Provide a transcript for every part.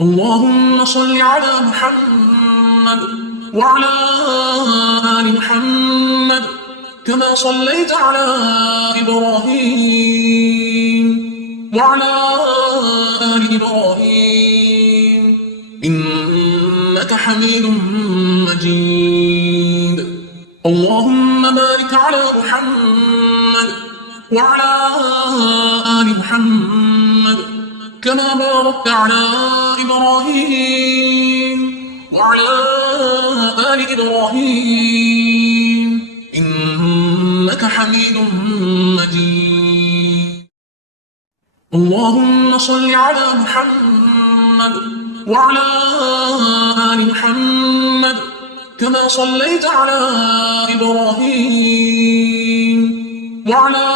اللهم صل على محمد وعلى آل محمد كما صليت على إبراهيم وعلى آل إبراهيم إنك حميد مجيد. اللهم بارك على محمد وعلى آل محمد كما باركت على إبراهيم وعلى آل إبراهيم إنك حميد مجيد. اللهم صل على محمد وعلى آل محمد كما صليت على إبراهيم وعلى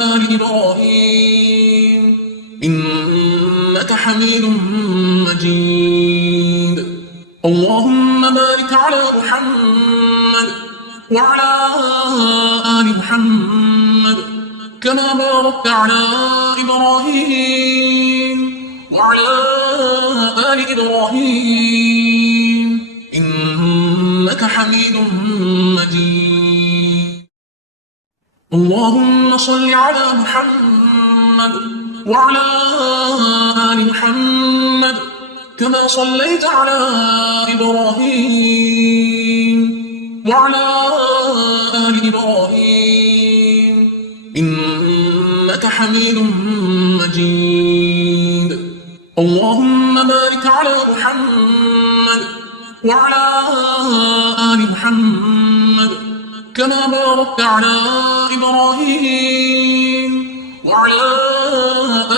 آل إبراهيم إنك حميد مجيد. اللهم بارك على محمد وعلى آل محمد كما باركت على إبراهيم وعلى آل إبراهيم إنك حميد مجيد. اللهم صل على محمد وعلى آل محمد كما صليت على إبراهيم وعلى آل إبراهيم إنك حميد مجيد. اللهم بارك على محمد وعلى آل محمد كما باركت على إبراهيم وعلى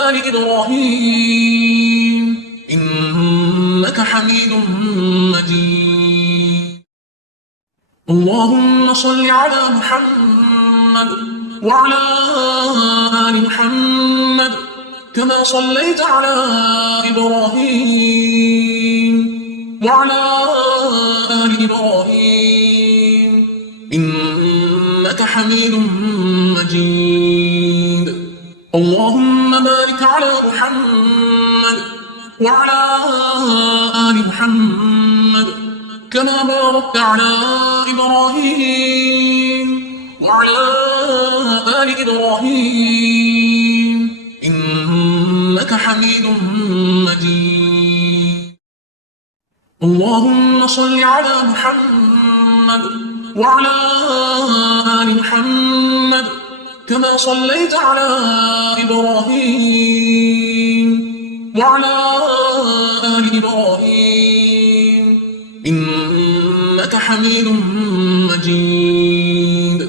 آل إبراهيم إنك حميد مجيد. اللهم صل على محمد وعلى آل محمد كما صليت على إبراهيم وعلى آل إبراهيم إنك حميد مجيد. اللهم بارك على محمد وعلى آل محمد كما باركت على إبراهيم وعلى آل إبراهيم إنك حميد مجيد. اللهم صل على محمد وعلى آل محمد كما صليت على إبراهيم وعلى آل إبراهيم إنك حميد مجيد.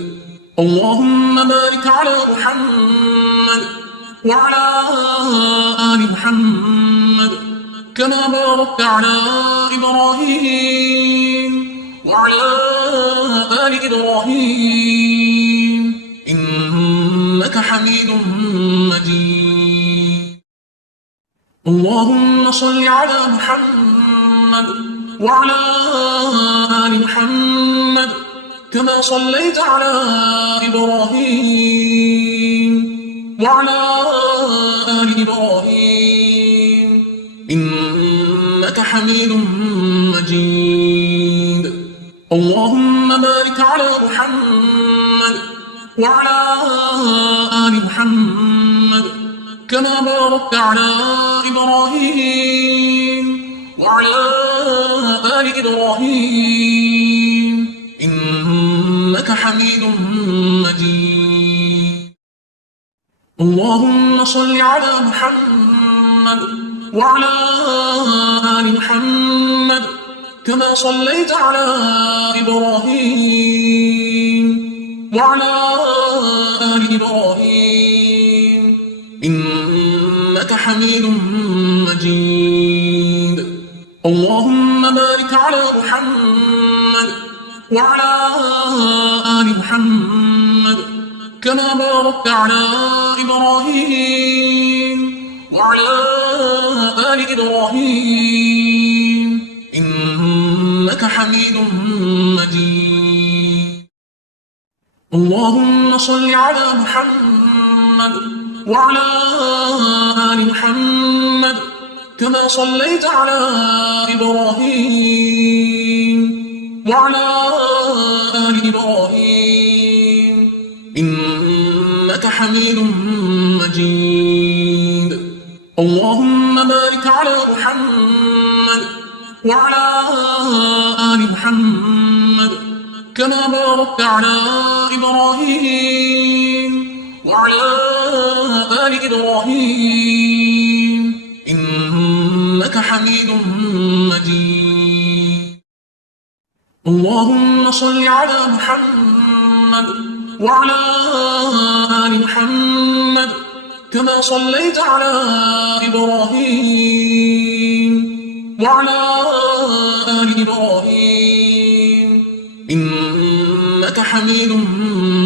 اللهم بارك على محمد وعلى آل محمد كما باركت على إبراهيم وعلى آل إبراهيم إنك حميد مجيد. اللهم صل على محمد وعلى آل محمد كما صليت على إبراهيم وعلى آل إبراهيم إنك حميد مجيد. اللهم بارك على محمد وعلى آل محمد كما باركت على إبراهيم وعلى آل إبراهيم إنك حميد مجيد. اللهم صل على محمد وعلى آل محمد كما صليت على إبراهيم وعلى آل إبراهيم إنك حميد مجيد. اللهم بارك على محمد وعلى آل محمد كما باركت على إبراهيم وعلى آل إبراهيم إنك حميد مجيد. اللهم صل على محمد وعلى آل محمد كما صليت على إبراهيم وعلى آل إبراهيم إنك حميد مجيد. اللهم بارك على محمد وعلى آل محمد كما باركت على إبراهيم وعلى آل إبراهيم إنك حميد مجيد. اللهم صل على محمد وعلى آل محمد كما صليت على إبراهيم وعلى آل إبراهيم إنك حميد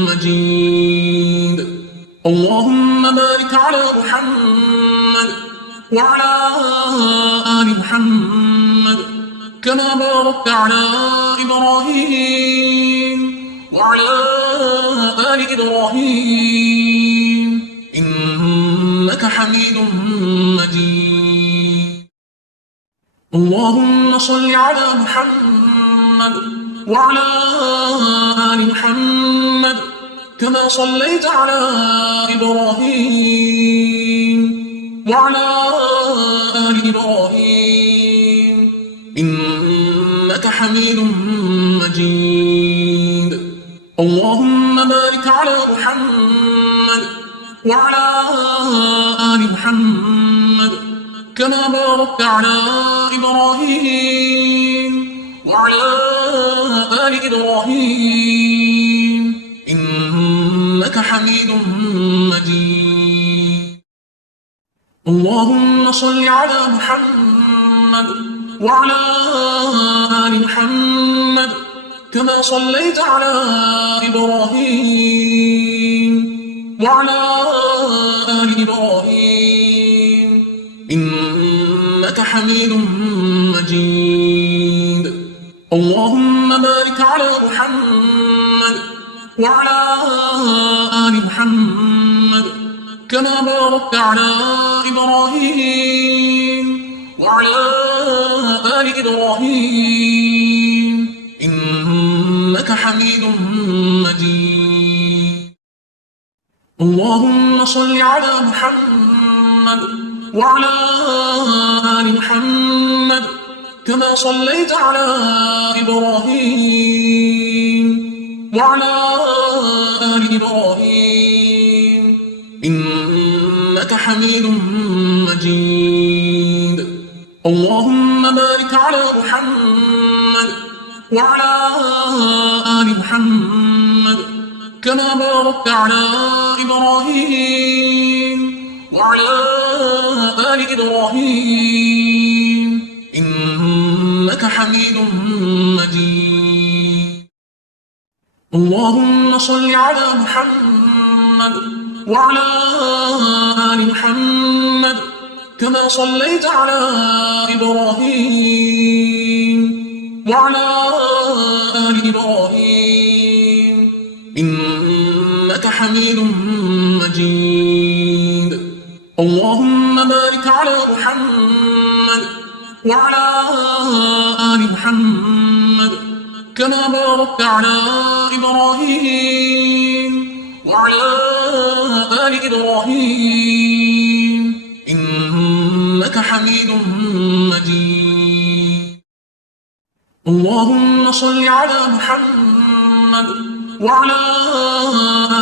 مجيد. اللهم بارك على محمد وعلى آل محمد كما باركت على إبراهيم وعلى آل إبراهيم إنك حميد مجيد. اللهم صل على محمد وعلى آل محمد كما صليت على إبراهيم وعلى آل إبراهيم إنك حميد مجيد. اللهم بارك على محمد وعلى آل محمد كما باركت على إبراهيم وعلى آل إبراهيم إنك حميد مجيد. اللهم صل على محمد وعلى آل محمد كما صليت على إبراهيم وعلى آل إبراهيم إنك حميد مجيد. اللهم بارك على محمد وعلى آل محمد كما باركت على إبراهيم وعلى آل إبراهيم إنك حميد مجيد. اللهم صل على محمد وعلى آل محمد كما صليت على إبراهيم وعلى آل إبراهيم إنك حميد مجيد. اللهم بارك على محمد وعلى آل محمد كما باركت على إبراهيم وعلى آل إبراهيم إنك حميد مجيد. اللهم صل على محمد وعلى آل محمد كما صليت على إبراهيم وعلى آل إبراهيم إنك حميد مجيد. اللهم بارك على محمد وعلى آل محمد كما باركت على إبراهيم وعلى آل إبراهيم إنك حميد مجيد. اللهم صل على محمد وعلى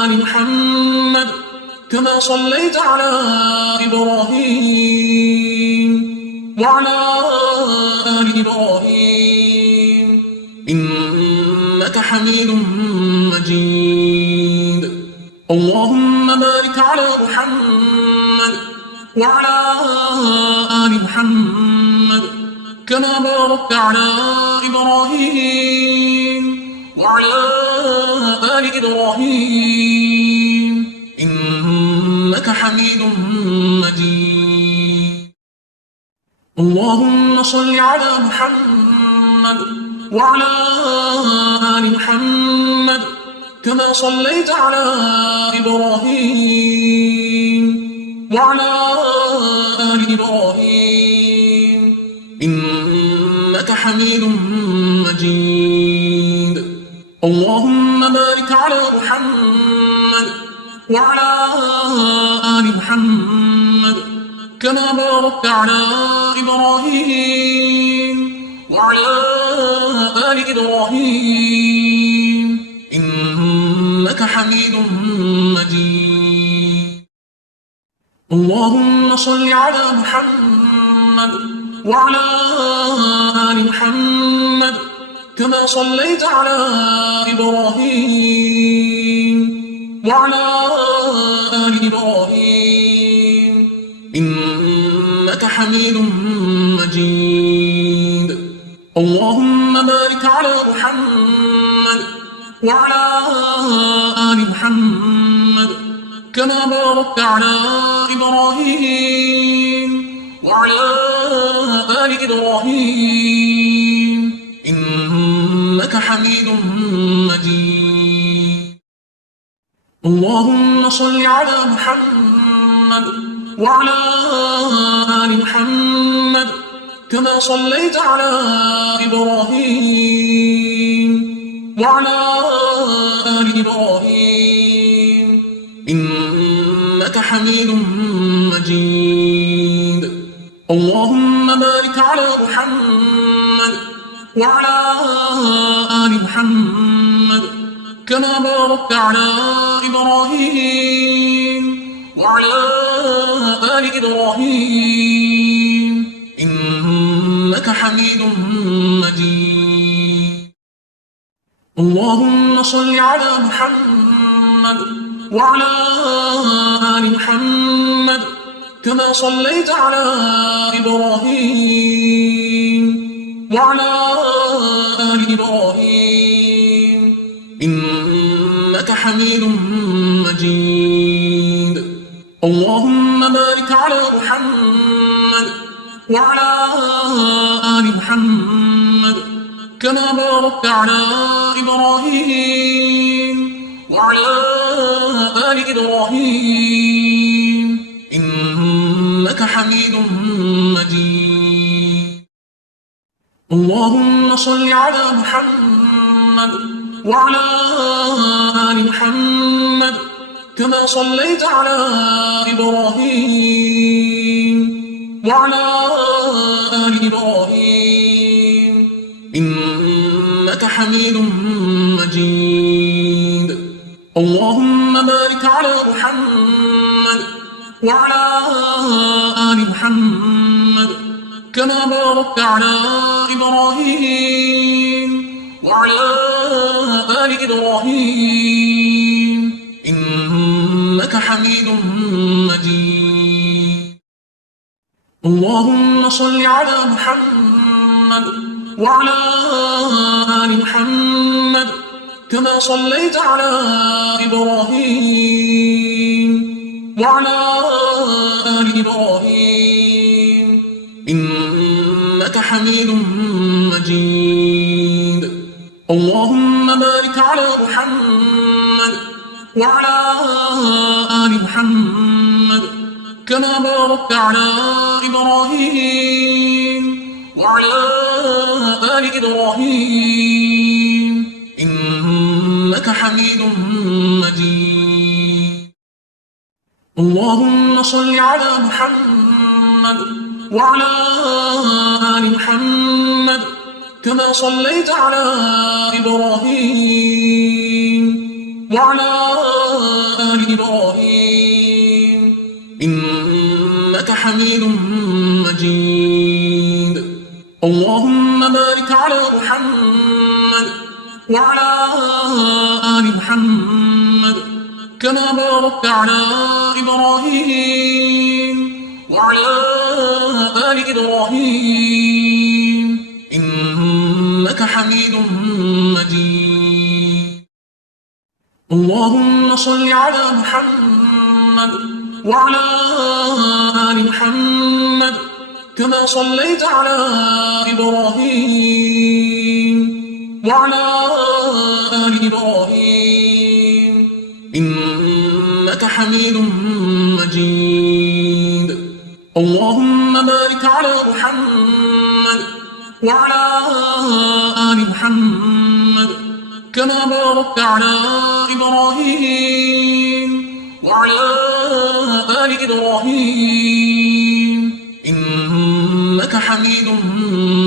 آل محمد كما صليت على إبراهيم وعلى آل إبراهيم إنك حميد مجيد. اللهم بارك على محمد وعلى آل محمد كما باركت على إبراهيم وعلى آل إبراهيم إنك حميد مجيد. اللهم صل على محمد وعلى آل محمد كما صليت على إبراهيم وعلى آل إبراهيم إنك حميد مجيد. اللهم بارك على محمد وعلى آل محمد كما باركت على إبراهيم وعلى آل إبراهيم إنك حميد مجيد. اللهم صل على محمد وعلى آل محمد كما صليت على إبراهيم وعلى آل إبراهيم إنك حميد مجيد. اللهم بارك على محمد وعلى آل محمد كما باركت على إبراهيم وعلى آل إبراهيم إنك حميد مجيد. اللهم صل على محمد وعلى آل محمد كما صليت على إبراهيم وعلى آل إبراهيم إنك حميد مجيد. اللهم بارك على محمد وعلى آل محمد كما باركت على إبراهيم وعلى آل إبراهيم إنك حميد مجيد. اللهم صل على محمد وعلى آل محمد كما صليت على إبراهيم وعلى آل إبراهيم إنك حميد مجيد. اللهم بارك على محمد وعلى آل محمد كما باركت على إبراهيم وعلى آل إبراهيم إنك حميد مجيد. اللهم صل على محمد وعلى آل محمد كما صليت على إبراهيم وعلى آل إبراهيم إنك حميد مجيد. اللهم بارك على محمد وعلى آل محمد كما باركت على إبراهيم وعلى آل إبراهيم إنك حميد مجيد. اللهم صل على محمد وعلى آل محمد كما صليت على إبراهيم وعلى آل إبراهيم إنك حميد مجيد. اللهم بارك على محمد وعلى آل محمد كما باركت على إبراهيم وعلى آل إبراهيم إنك حميد مجيد. اللهم صل على محمد وعلى آل محمد كما صليت على إبراهيم وعلى آل إبراهيم إنك حميد مجيد. اللهم بارك على محمد وعلى آل محمد كما باركت على إبراهيم وعلى آل إبراهيم إنك حميد مجيد. اللهم صل على محمد وعلى آل محمد كما صليت على إبراهيم وعلى آل إبراهيم إنك حميد مجيد. اللهم بارك على محمد وعلى آل محمد كما باركت على إبراهيم وعلى آل إبراهيم إنك حميد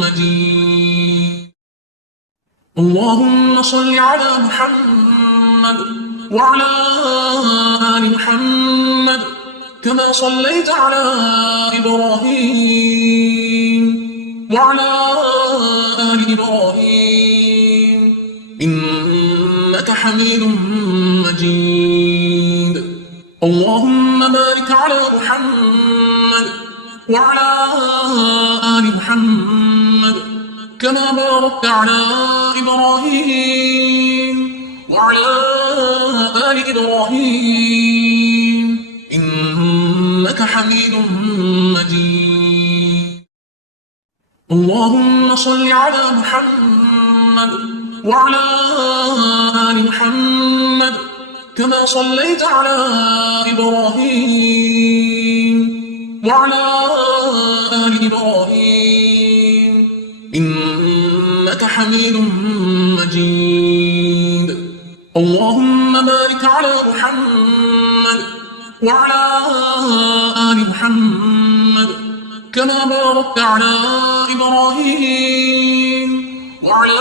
مجيد. اللهم صل على محمد وعلى آل محمد كما صليت على إبراهيم وعلى آل إبراهيم إنك حميد مجيد. اللهم بارك على محمد وعلى آل محمد كما باركت على إبراهيم وعلى آل إبراهيم إنك حميد مجيد. اللهم صل على محمد وعلى آل محمد كما صليت على إبراهيم وعلى آل إبراهيم إنك حميد مجيد. اللهم بارك على محمد وعلى آل محمد كما باركت على إبراهيم وعلى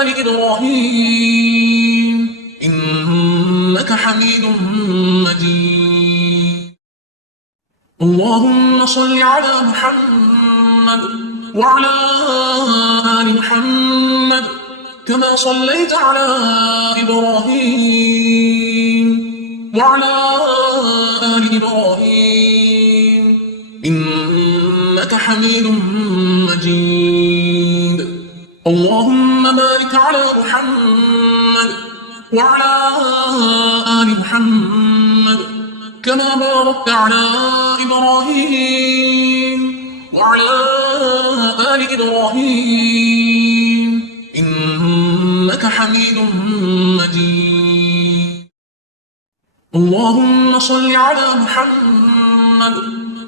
آل إبراهيم إنك حميد مجيد. اللهم صل على محمد وعلى آل محمد كما صليت على إبراهيم وعلى آل إبراهيم إنك حميد مجيد. اللهم بارك على محمد وعلى آل محمد كما باركت على إبراهيم وعلى آل إبراهيم إنك حميد مجيد. اللهم صل على محمد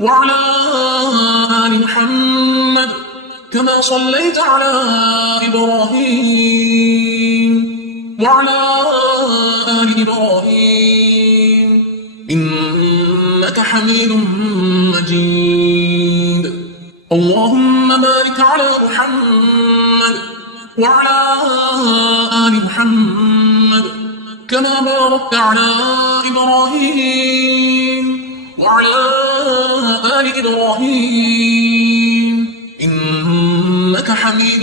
وعلى آل محمد كما صليت على إبراهيم وعلى آل إبراهيم إنك حميد مجيد. اللهم بارك على محمد وعلى آل محمد كما باركت على إبراهيم وعلى آل إبراهيم إنك حميد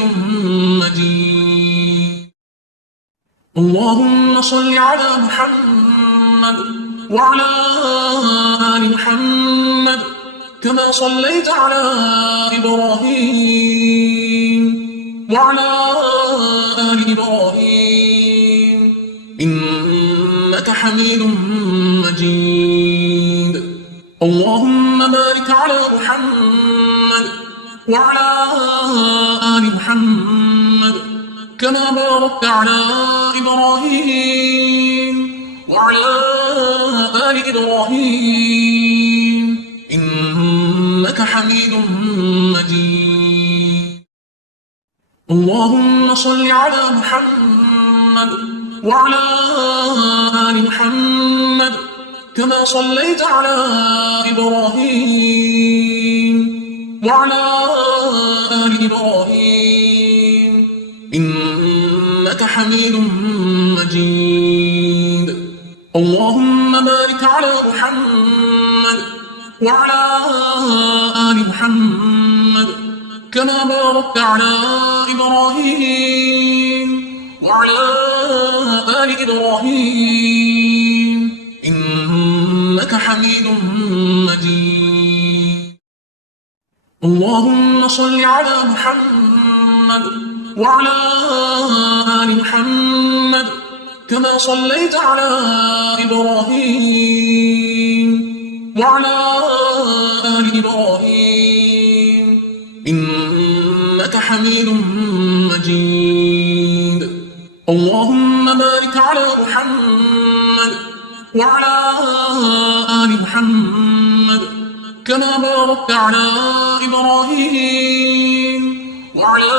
مجيد. اللهم صل على محمد وعلى آل محمد كما صليت على إبراهيم وعلى آل إبراهيم إنك حميد مجيد. اللهم بارك على محمد وعلى آل محمد كما باركت على إبراهيم وعلى آل إبراهيم إنك حميد مجيد. اللهم صل على محمد وعلى آل محمد كما صليت على إبراهيم وعلى آل إبراهيم إنك حميد مجيد. اللهم بارك على محمد وعلى آل محمد كما باركت على إبراهيم وعلى آل إبراهيم إنك حميد مجيد. اللهم صل على محمد وعلى آل محمد كما صليت على إبراهيم وعلى آل إبراهيم إنك حميد مجيد. اللهم بارك على محمد وعلى آل محمد كما باركت على إبراهيم وعلى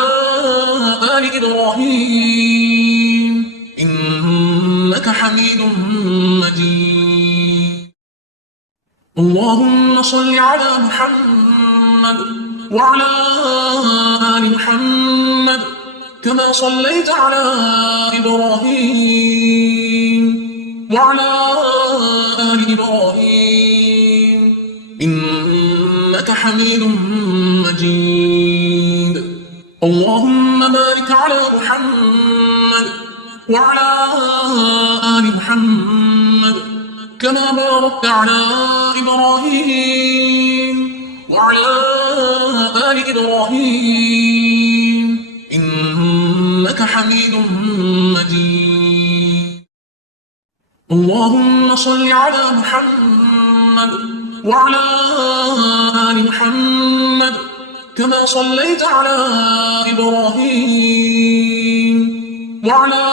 آل إبراهيم إنك حميد مجيد. اللهم صل على محمد وعلى آل محمد كما صليت على إبراهيم وعلى آل إبراهيم إنك حميد مجيد. اللهم بارك على محمد وعلى آل محمد كما باركت على إبراهيم وعلى آل إبراهيم إنك حميد مجيد. اللهم صل على محمد وعلى آل محمد كما صليت على إبراهيم وعلى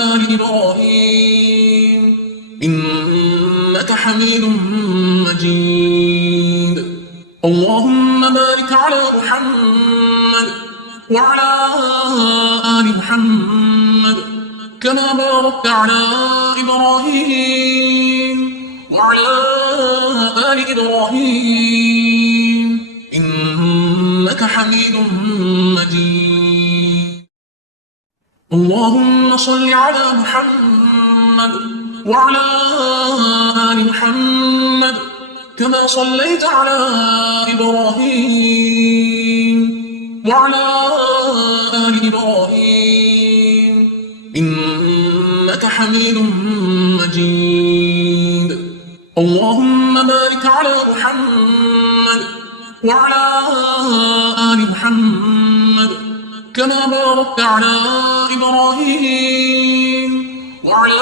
آل إبراهيم إنك حميد مجيد. اللهم بارك على محمد وعلى آل محمد كما باركت على إبراهيم وعلى آل إبراهيم إنك حميد مجيد. اللهم صل على محمد وعلى آل محمد كما صليت على إبراهيم وعلى آل إبراهيم إنك حميد مجيد. اللهم بارك على محمد وعلى آل محمد كما باركت على إبراهيم وعلى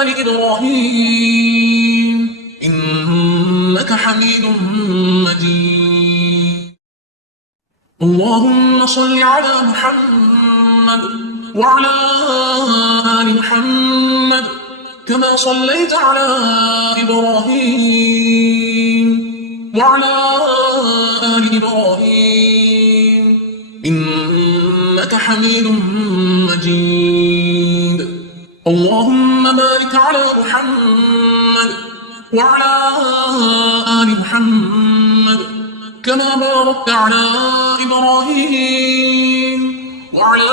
آل إبراهيم إنك حميد مجيد. اللهم صل على محمد وعلى آل محمد كما صليت على إبراهيم وعلى آل إبراهيم إنك حميد مجيد. اللهم بارك على محمد وعلى آل محمد كما باركت على إبراهيم وعلى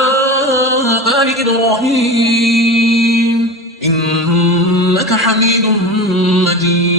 آل إبراهيم إنك حميد مجيد.